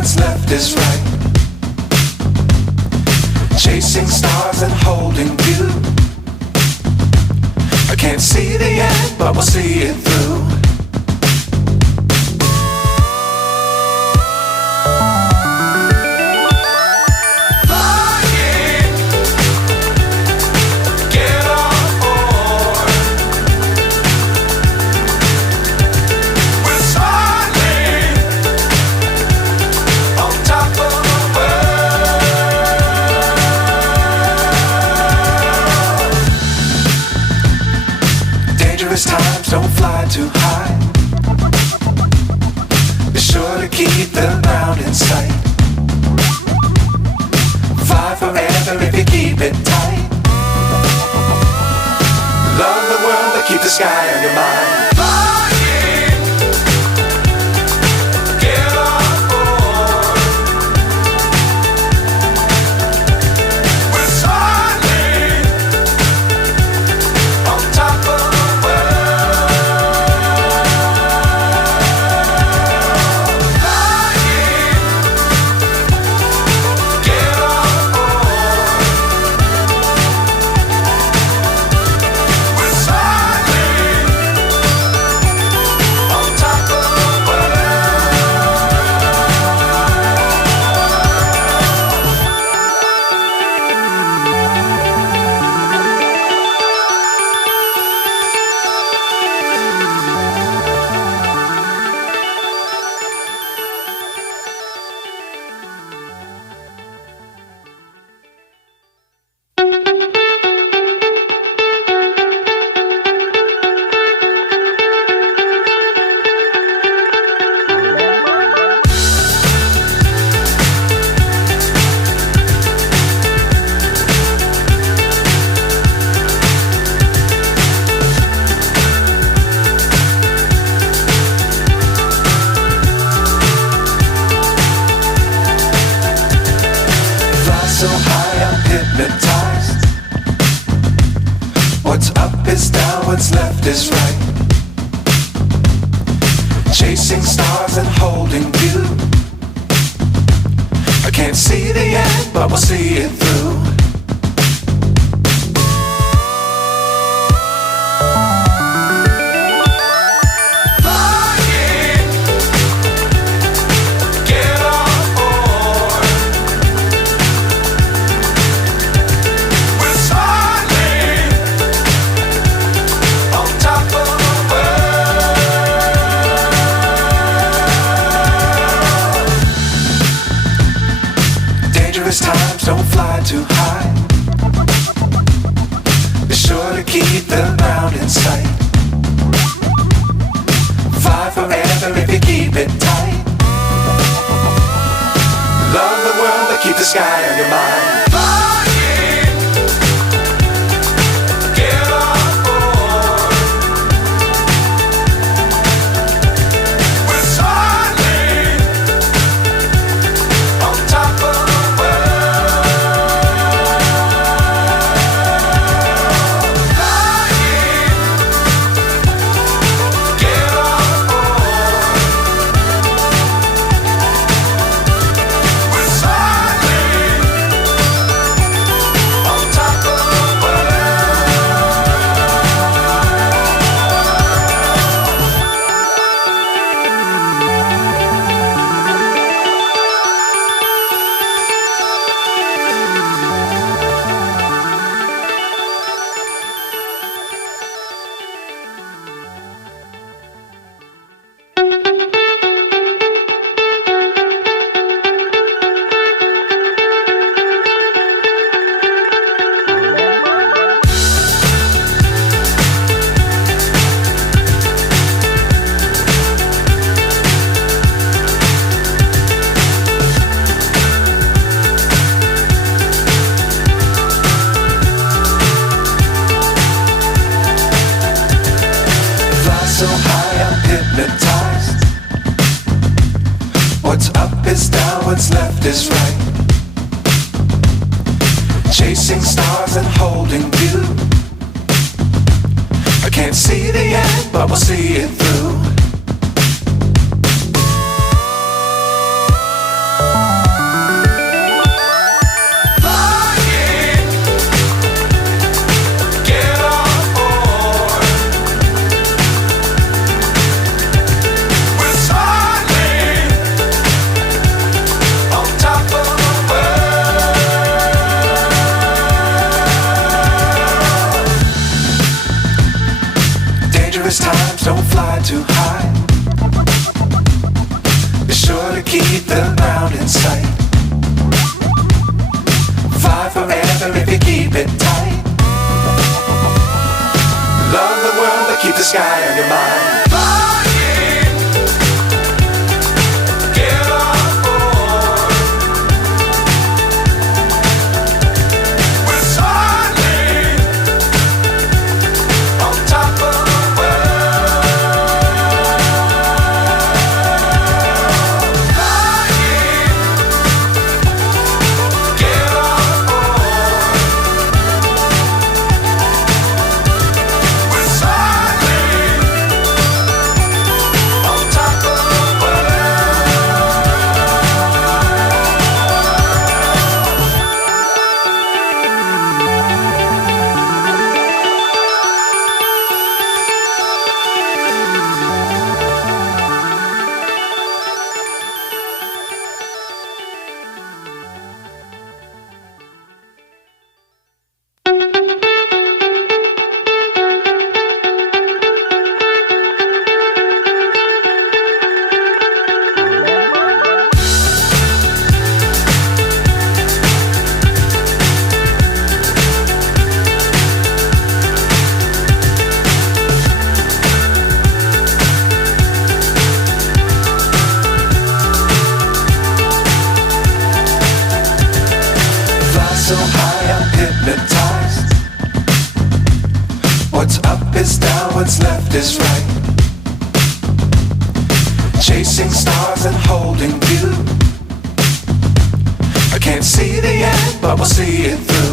what's left is right. Chasing stars and holding you. I can't see the end, but we'll see it through. Times don't fly too high. Be sure to keep the ground in sight. Fly forever if you keep it tight. Love the world but keep the sky on your mind. So high I'm hypnotized. What's up is down, what's left is right. Chasing stars and holding you. I can't see the end, but we'll see it through. Times don't fly too high. Be sure to keep the ground in sight. Fly forever if you keep it tight. Love the world but keep the sky on your mind. So high I'm hypnotized. What's up is down, what's left is right. Chasing stars and holding you. I can't see the end, but we'll see it through. keep the ground in sight. Fly forever if you keep it tight. Love the world but keep the sky on your mind. Flying, get on board. We're soaring on top of the world. Flying, get on board. We're soaring on top of the Fly so high I'm hypnotized. What's up is down, what's left is right. Chasing stars and holding you. I can't see the end, but we'll see it through.